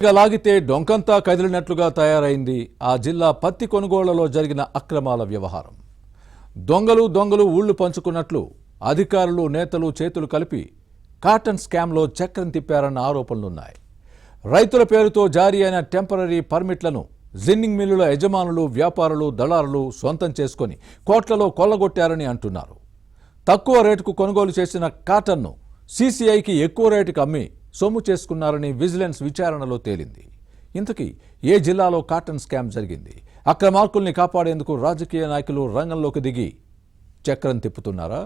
లాగితే డొంకంతా కదిలినట్లుగా తయారైంది ఆ జిల్లా పత్తి కొనుగోళ్లలో జరిగిన అక్రమాల వ్యవహారం. దొంగలు ఊళ్లు పంచుకున్నట్లు అధికారులు నేతలు చేతులు కలిపి కాటన్ స్కామ్లో చక్రం తిప్పారన్న ఆరోపణలున్నాయి. రైతుల పేరుతో జారీ అయిన టెంపరరీ పర్మిట్లను జిన్నింగ్ మిల్లుల యజమానులు, వ్యాపారులు, దళారులు సొంతం చేసుకుని కోట్లలో కొల్లగొట్టారని అంటున్నారు. తక్కువ రేటుకు కొనుగోలు చేసిన కాటన్ను సీసీఐకి ఎక్కువ రేటుకు అమ్మి సొమ్ము చేసుకున్నారని విజిలెన్స్ విచారణలో తేలింది. ఇంతకీ ఏ జిల్లాలో కాటన్ స్కామ్ జరిగింది? అక్రమార్కుల్ని కాపాడేందుకు రాజకీయ నాయకులు రంగంలోకి దిగి చక్రం తిప్పుతున్నారా?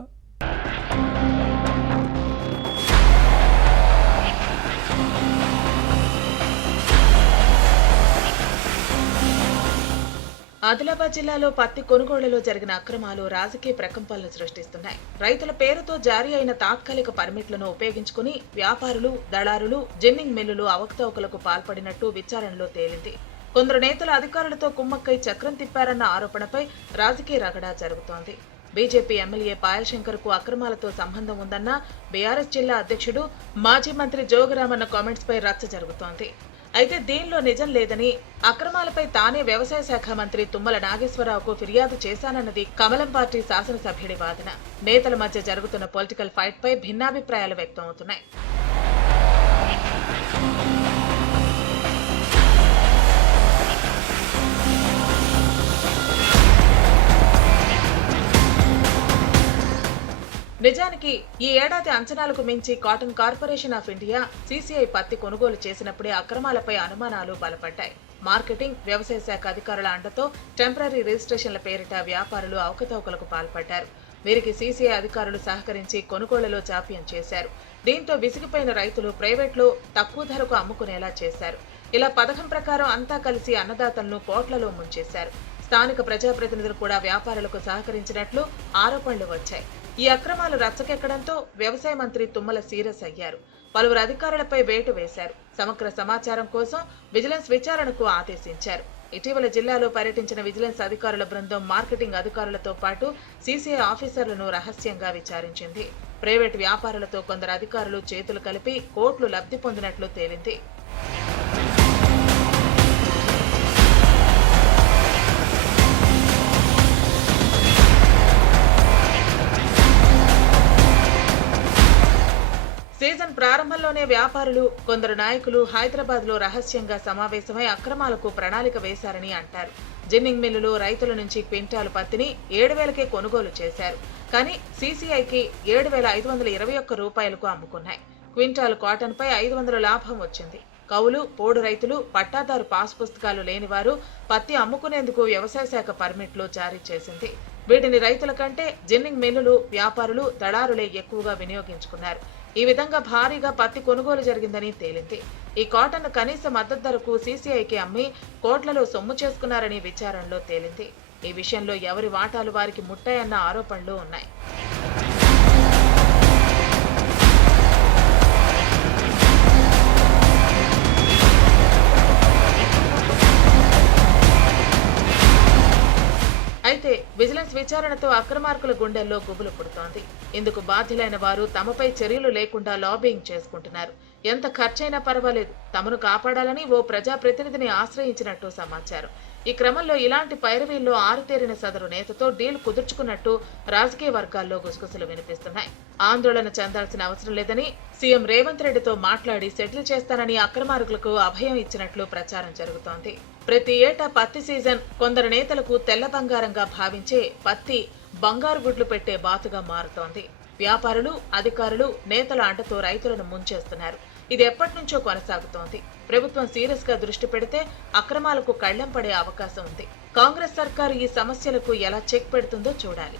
ఆదిలాబాద్ జిల్లాలో పత్తి కొనుగోళ్లలో జరిగిన అక్రమాలు రాజకీయ ప్రకంపనలు సృష్టిస్తున్నాయి. రైతుల పేరుతో జారీ అయిన తాత్కాలిక పర్మిట్లను ఉపయోగించుకుని వ్యాపారులు, దళారులు, జిన్నింగ్ మిల్లులు అవకతవకలకు పాల్పడినట్టు విచారణలో తేలింది. కొందరు నేతల అధికారులతో కుమ్మక్కై చక్రం తిప్పారన్న ఆరోపణపై రాజకీయ రగడా జరుగుతోంది. బీజేపీ ఎమ్మెల్యే పాయల్ శంకర్ కు అక్రమాలతో సంబంధం ఉందన్న బీఆర్ఎస్ జిల్లా అధ్యక్షుడు, మాజీ మంత్రి జోగురామన్న కామెంట్స్ పై రచ్చ జరుగుతోంది. అయితే దీనిలో నిజం లేదని, అక్రమాలపై తానే వ్యవసాయ శాఖ మంత్రి తుమ్మల నాగేశ్వరరావుకు ఫిర్యాదు చేశానన్నది కమలం పార్టీ శాసనసభ్యుడి వాదన. నేతల మధ్య జరుగుతున్న పొలిటికల్ ఫైట్ పై భిన్నాభిప్రాయాలు వ్యక్తమవుతున్నాయి. నిజానికి ఈ ఏడాది అంచనాలకు మించి cotton corporation of India CCI పత్తి కొనుగోలు చేసినప్పుడే అక్రమాలపై అనుమానాలు బలపడ్డాయి. మార్కెటింగ్, వ్యవసాయ శాఖ అధికారుల అండతో టెంపరరీ రిజిస్ట్రేషన్ల పేరిట వ్యాపారులు అవకతవకలకు పాల్పడ్డారు. వీరికి సీసీఐ అధికారులు సహకరించి కొనుగోళ్లలో జాప్యం చేశారు. దీంతో విసిగిపోయిన రైతులు ప్రైవేట్లో తక్కువ ధరకు అమ్ముకునేలా చేశారు. ఇలా పథకం ప్రకారం అంతా కలిసి అన్నదాతలను కోట్లలో ముంచేశారు. స్థానిక ప్రజాప్రతినిధులు కూడా వ్యాపారులకు సహకరించినట్లు ఆరోపణలు వచ్చాయి. ఈ అక్రమాలు రచ్చకెక్కడంతో వ్యవసాయ మంత్రి తుమ్మల సీరియస్ అయ్యారు. పలువురు అధికారులపై వేటు వేశారు. సమగ్ర సమాచారం కోసం విజిలెన్స్ విచారణకు ఆదేశించారు. ఇటీవల జిల్లాలో పర్యటించిన విజిలెన్స్ అధికారుల బృందం మార్కెటింగ్ అధికారులతో పాటు సీసీఐ ఆఫీసర్లను రహస్యంగా విచారించింది. ప్రైవేటు వ్యాపారులతో కొందరు అధికారులు చేతులు కలిపి కోట్లు లబ్ధి పొందినట్లు తేలింది. సీజన్ ప్రారంభంలోనే వ్యాపారులు, కొందరు నాయకులు హైదరాబాద్ లో రహస్యంగా సమావేశమై అక్రమాలకు ప్రణాళిక వేశారని అంటారు. జిన్నింగ్ మిల్లులు రైతుల నుంచి క్వింటాలు పత్తిని 7,000కే కొనుగోలు చేశారు. కానీ సీసీఐకి 7,521 రూపాయలకు అమ్ముకున్నాయి. క్వింటాలు కాటన్ పై 500 లాభం వచ్చింది. కౌలు, పోడు రైతులు, పట్టాదారు పాస్ పుస్తకాలు లేనివారు పత్తి అమ్ముకునేందుకు వ్యవసాయ శాఖ పర్మిట్లు జారీ చేసింది. వీటిని రైతుల కంటే జిన్నింగ్ మిల్లులు, వ్యాపారులు, దళారులే ఎక్కువగా వినియోగించుకున్నారు. ఈ విధంగా భారీగా పత్తి కొనుగోలు జరిగిందని తేలింది. ఈ కాటన్ కనీస మద్దతు ధరకు సీసీఐకి అమ్మి కోట్లలో సొమ్ము చేసుకున్నారని విచారణలో తేలింది. ఈ విషయంలో ఎవరి వాటాలు వారికి ముట్టాయన్న ఆరోపణలు ఉన్నాయి. అయితే విజిలెన్స్ విచారణతో అక్రమార్కుల గుండెల్లో గుబులు పుడుతోంది. ఇందుకు బాధ్యులైన వారు తమపై చర్యలు లేకుండా లాబింగ్ చేసుకుంటున్నారు. ఎంత ఖర్చైనా పర్వాలేదు, తమను కాపాడాలని ఓ ప్రజాప్రతినిధిని ఆశ్రయించినట్టు సమాచారం. ఈ క్రమంలో ఇలాంటి పైరవీల్లో ఆరుతేరిన సదరు నేతతో డీల్ కుదుర్చుకున్నట్టు రాజకీయ వర్గాల్లో గుసగుసలు వినిపిస్తున్నాయి. ఆందోళన చెందాల్సిన అవసరం లేదని సీఎం రేవంత్ రెడ్డితో మాట్లాడి సెటిల్ చేస్తానని అక్రమార్కులకు అభయం ఇచ్చినట్లు ప్రచారం జరుగుతోంది. ప్రతి ఏటా పత్తి సీజన్ కొందరు నేతలకు తెల్ల బంగారంగా భావించే పత్తి బంగారు గుడ్లు పెట్టే బాతుగా మారుతోంది. వ్యాపారులు, అధికారులు, నేతల అండతో రైతులను ముంచేస్తున్నారు. ఇది ఎప్పటి నుంచో కొనసాగుతోంది. ప్రభుత్వం సీరియస్ గా దృష్టి పెడితే అక్రమాలకు కళ్లెం పడే అవకాశం ఉంది. కాంగ్రెస్ సర్కారు ఈ సమస్యలకు ఎలా చెక్ పెడుతుందో చూడాలి.